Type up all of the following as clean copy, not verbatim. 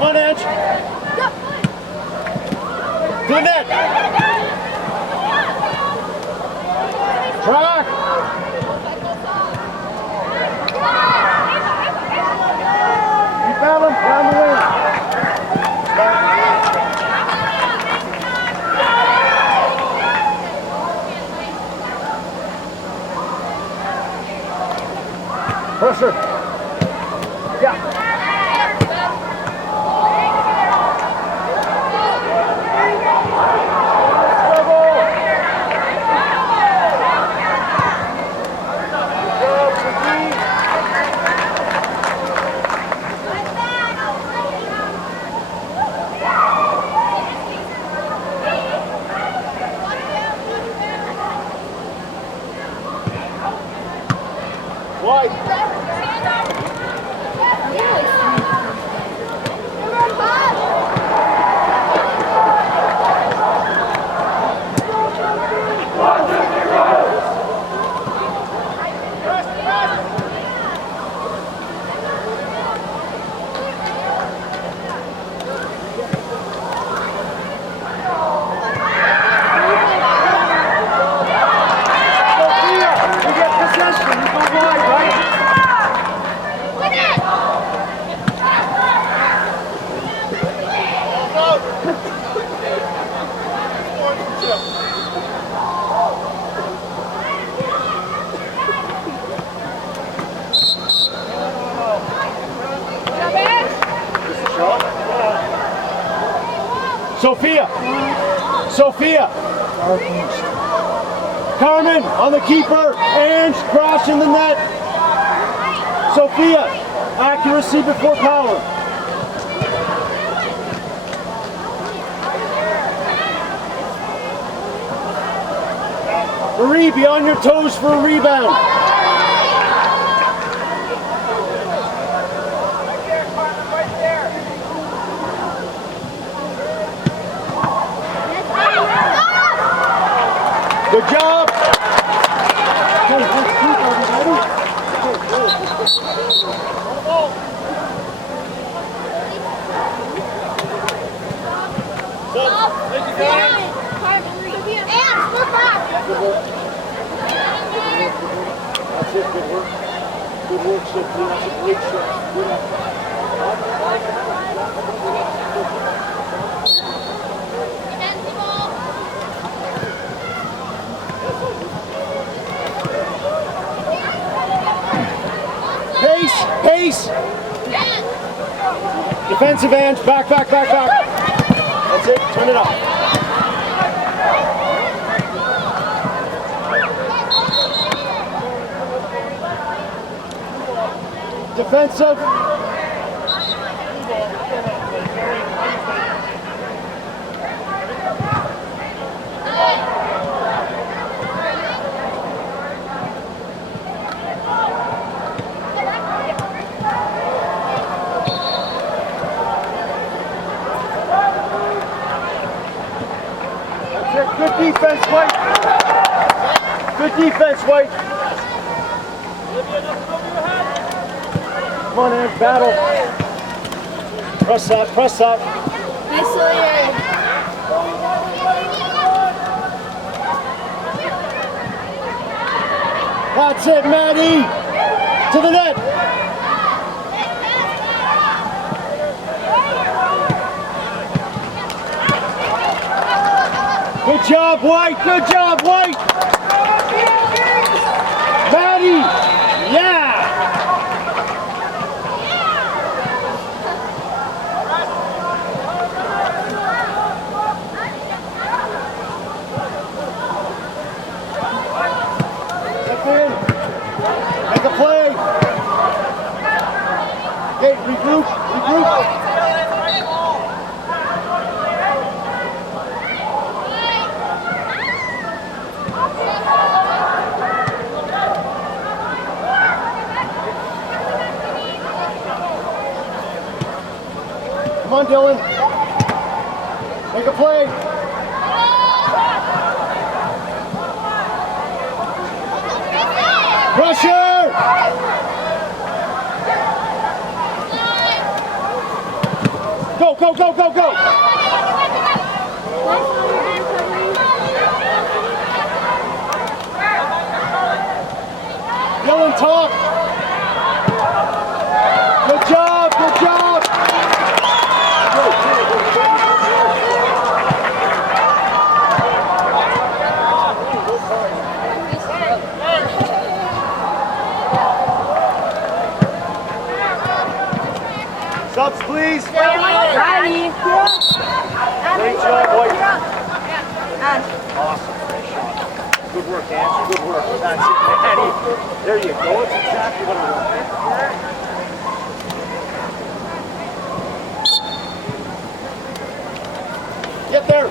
Come on, Edge. To the net. Track. Keep at him. Down the wing. Pressure. Yeah. Wide. Sophia. Carmen on the keeper. Ange crossing the net. Sophia. Accuracy before power. Marie, be on your toes for a rebound. Good job. That's it, good work. Good work, Sophie. That's a great shot. Pace! Defensive end, back. That's it, turn it off. Defensive. Good defense, White. Good defense, White. Come on, Ed, battle. Press that. Nice layer. That's it, Maddie. To the net. Good job, White. Maddie, yeah. Step in. Make a play. Okay, regroup. Come on, Dylan. Make a play. Pressure! go, go, go, go! Yell and talk! Good job, good job! Subs, please! Ready. Great job, boys. Awesome. Great shot. Good work, Ange. Good work. That's it, Maddie. There you go. It's exactly what I want. Get there.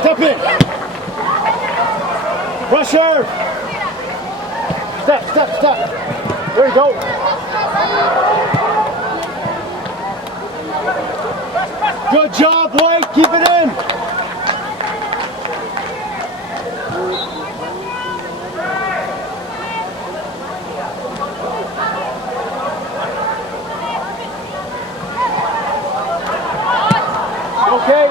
Step in. Pressure. Step, step, step. There you go. Good job, White. Keep it in. Okay.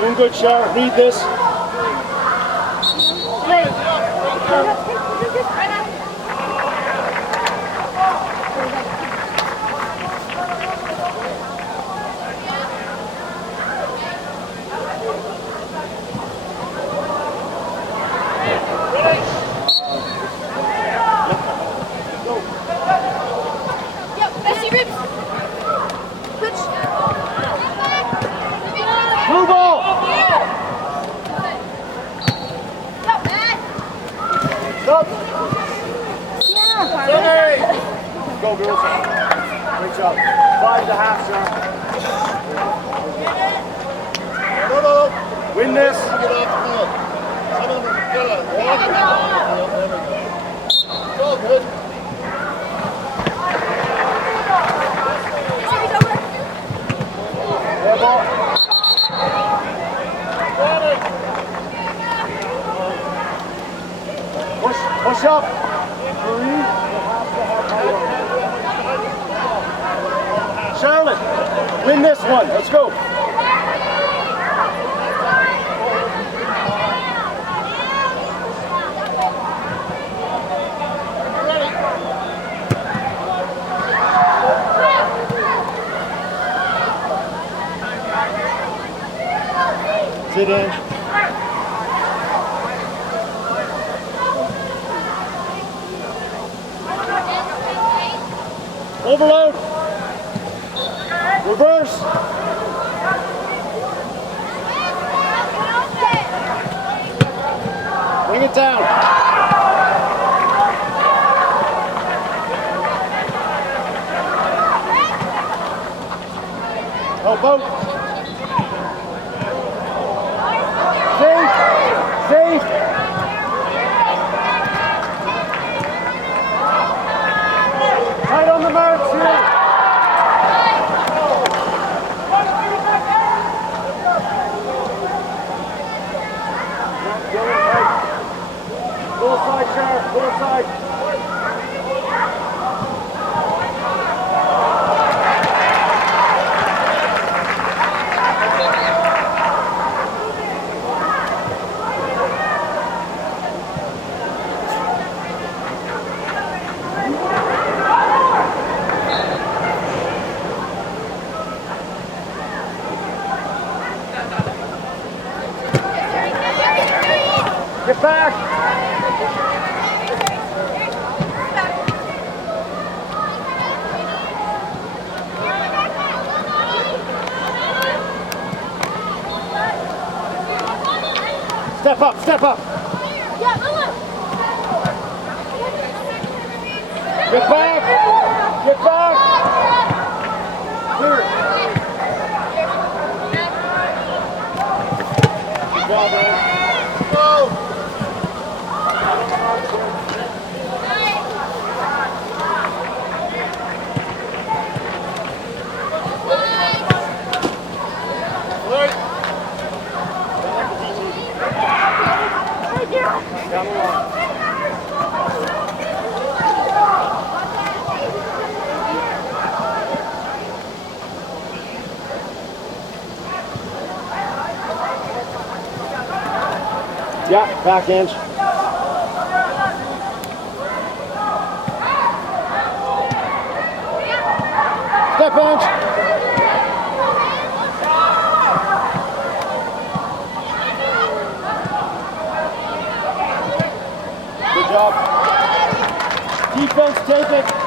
Doing good, Shara. Read this. Blue ball. Stop. Go, girls. Great job. 5.5, sir. No. Win this. Get off the field. Some of them are good. It's all good. Yeah, ball. Push up. Charlotte, win this one. Let's go. Sit in. Overload. Reverse. Bring it down. Help out. Safe. Safe. Tight on the marks here. Go side, Sheriff. Go side. Get back. Step up, step up. Get back. Get back. Here. Good job, man. Go. Down the line. Yeah, back inch. Step inch. Good job. Defense, take it.